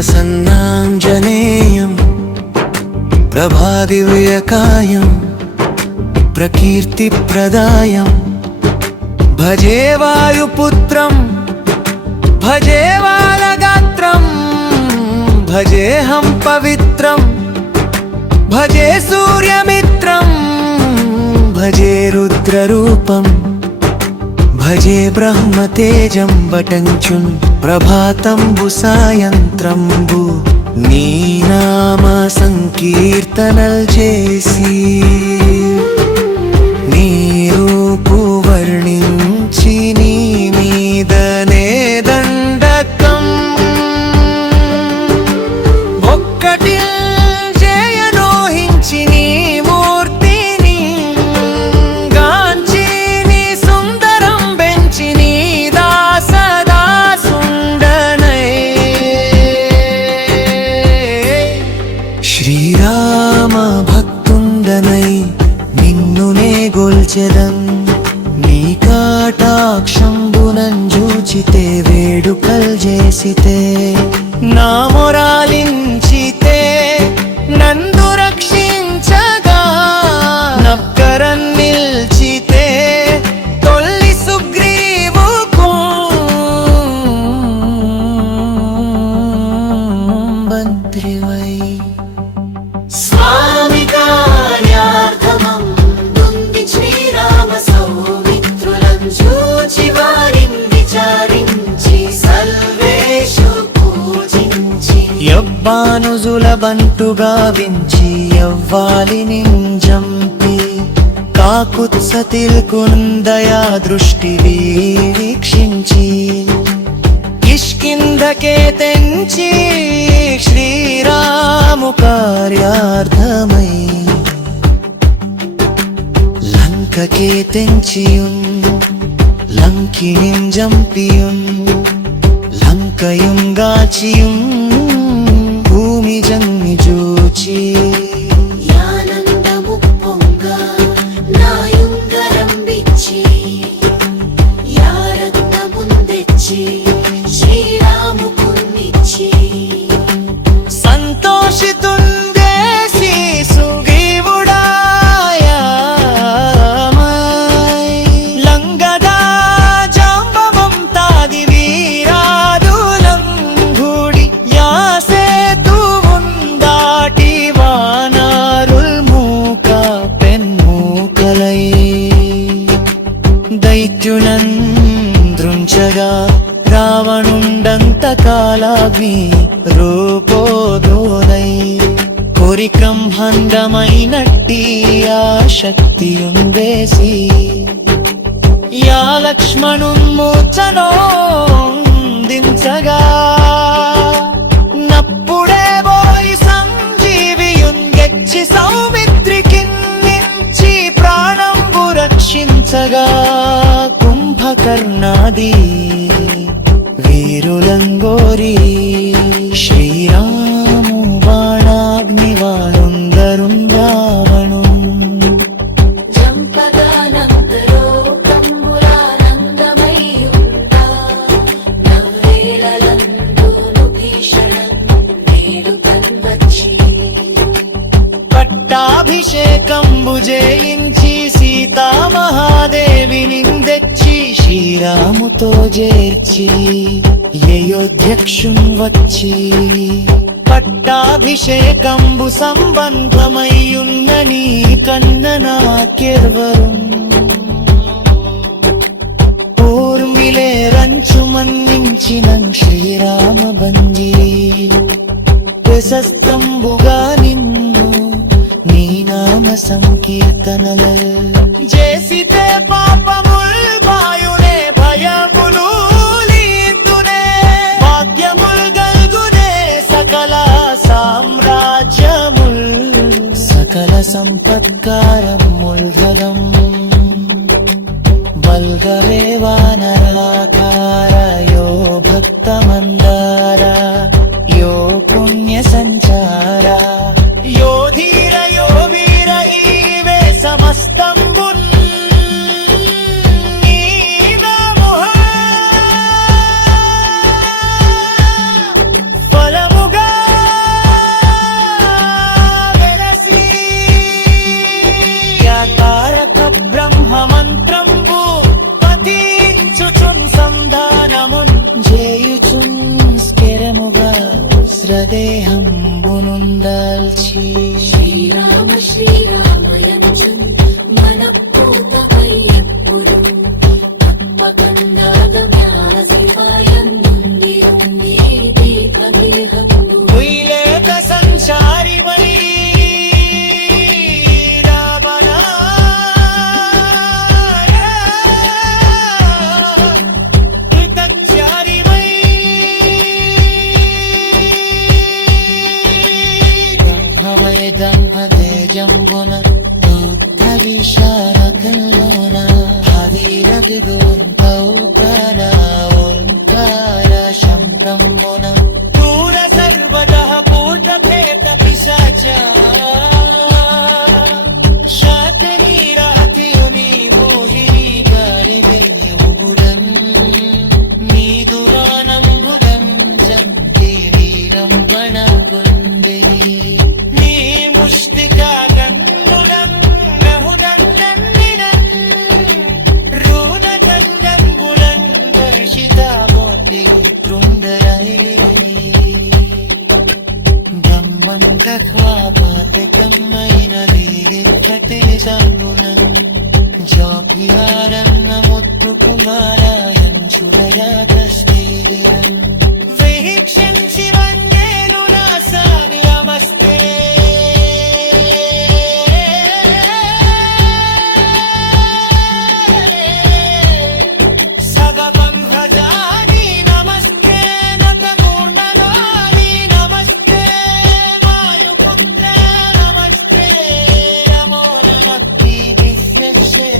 ప్రసన్నాంజనేయం ప్రభాదివ్యకాయం ప్రకీర్తిప్రదాయం భజే వాయుపుత్రం భజే బాలగాత్రం భజేహం పవిత్రం భజే సూర్యమిత్రం భజే రుద్రరూపం భజే బ్రహ్మతేజం బటంచున్ ప్రభాతంబు సాయంత్రంబు నీ నామ సంకీర్తనల్ చేసి నీ రూపు వర్ణించి నీ మీదనే దండకం ఒక్కటి జయనోహించి నీ మూర్తిని గాంచి నీ సుందరం బెంచి నీ దాసదాసుండనై శ్రీరామ భక్తుండనై నిన్నునే గొల్చెదం నీ కాటాక్షంబునంజూచితే వేడుకల్ చేసితే నా మొరాలించితే నందు రక్షించగా నక్కరన్ నిల్చితే తొల్లి సుగ్రీవుకు మంత్రివై స్వామి కార్యార్థమందుంది శ్రీరామ సౌమిత్రులం చూచి వారిని విచారించి సర్వేషు పూజించి యవ్వానుజుల బంటుగా వించి యవ్వాలి నింజంపి కాకుత్సతిల్ కుందయా దృష్టి వీక్షించి కిష్కింధకే తెంచి శ్రీరాము కార్యార్థమై లంకకే తెంచియున్ లంకిణిం జంపియున్ లంకయుం గాచియున్ భూమి జన్మి జూచి యానందము పొంగ నాయుంగరం బిచ్చి యారత్నముందెచ్చి శ్రీరాముకున్నిచ్చి సంతోషితుందేసి సుగ్రీవుడాయమై లంగదా జాంబవం తాది వీరాదులం గుడి యాసేతువుందాటి వానారుల్ మూక పెన్మూకలై దైత్యునన్ దృంచగా రావణుండంత కాలాగ్ని రూపోదోదై కొరికంహండమైనట్టి ఆ శక్తియుందేసి యా లక్ష్మణున్మూర్ఛనోందించగా నప్పుడే పోయి సంజీవియుంగెచ్చి సౌమిత్రికిన్నించి ప్రాణంబు రక్షించగా కుంభకర్ణాది వీరులంగోరి శ్రీరాము బాణాగ్ని వారుందరుం రావణు జంపగానందరో కమ్ములానందమయ్యుండా నవ్వేళలందును భీషణం వేడుకన్ వచ్చి పట్టాభిషేకంబు జయించి సీతామహాదేవిని తెచ్చి శ్రీరాముతో చేర్చి అయోధ్యక్షున్ వచ్చి పట్టాభిషేకంబు సంబంధమయ్యున్న నీ కన్న నాకెవ్వరు ఊర్మిలే రంచు మన్నించిన శ్రీరామ బంజీ ప్రశస్తంబుగా నిన్ను నీ నామ సంకీర్తనల చేసితే పాపముల్ బాయునే భయములు లీతునే భాగ్యముల్ గల్గునే సకల సామ్రాజ్యముల్ సకల సంపత్కారముల్ గదం బల్గవే వానరాకార యో భక్తమందార యో పుణ్య సంచార యో ధీర యో వీర ఈవే సమస్తంబున్ ఫలముగ తారక బ్రహ్మ మంత్రంబు పఠించుచున్ సంధానమున్ చేయుచున్ స్థిరముగా స్రదేహంబునుందాల్చి శ్రీరామ శ్రీరామయంచు మనపూతమయ్యప్పుడు తప్పకండాగమ్యాన శివాయంది దీపదేహము ఉయిలేక సంచారి వై రావణ కృతచారి వై బ్రహ్మవై బ్రహ్మతేజంబున బుద్ధ విశారకల్లోన హరిరవిదోంతౌ ప్రాణ ఓంకార శంభంబున దూర సర్వదః పూర్ణభేద పిశాచ శాతనీరాతియుని మోహిని గారి వెయ్యవుగుడం నీదురానంబుడం జంతీరీరం వణగుందిని నీ ముష్టికా గంగుడం నహుదండం రూదగంగంగులం దర్శితావోతి తృందరై బ్రహ్మం తత్వా పాతకమైన వీరిపతే సంగుణం జాపిహారం ముత్తు కుమారాయం చురయాగస్తీరం వీక్షించి వందేలు నాసామి నమస్తే సగవం భజామి నమస్తే నతమూర్ణనాది నమస్తే వాయుపుత్ర నమస్తే నమో నమః విశ్వేశ్వర